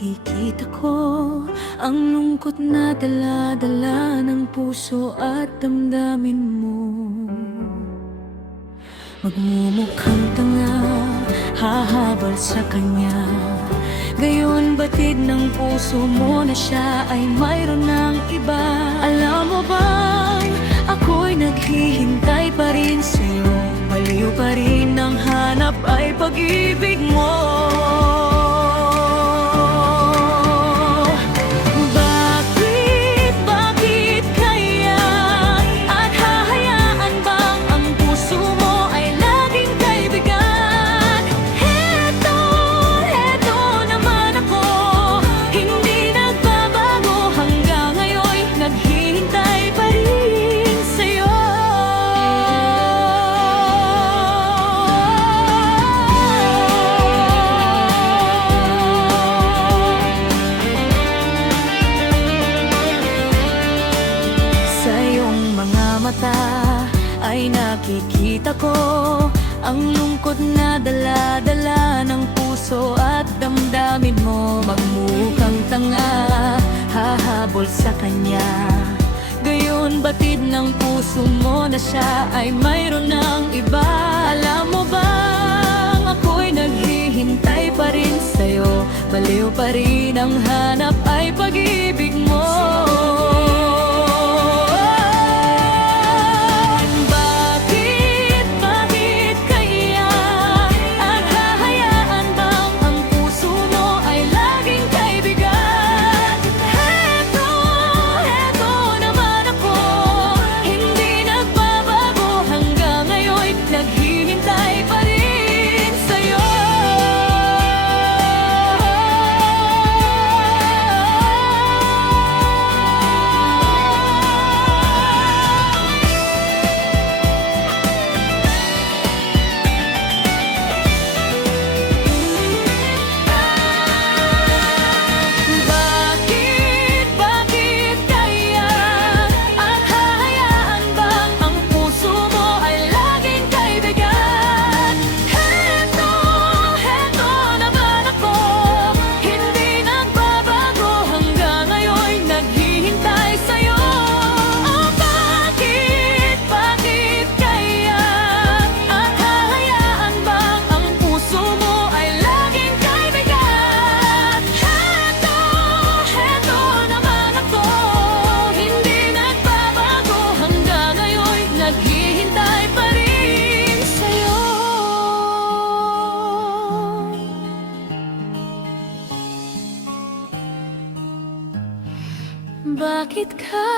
nakikita ko ang lungkot na dala-dala ng puso at damdamin mo. Magmumukhang tanga, hahabol sa kanya, gayon batid ng puso mo na siya ay mayroon ng iba. Alam mo bang ako'y naghihintay pa rin sa'yo, baliw pa rin ang hanap ay pag-ibig mo. Ay nakikita ko ang lungkot na dala-dala ng puso at damdamin mo. Magmukhang tanga, hahabol sa kanya, gayon batid ng puso mo na siya ay mayroon ng iba. Alam mo bang ako'y naghihintay pa rin sa'yo, baliw pa rin ang hanap ay pag-ibig mo. Bakit ka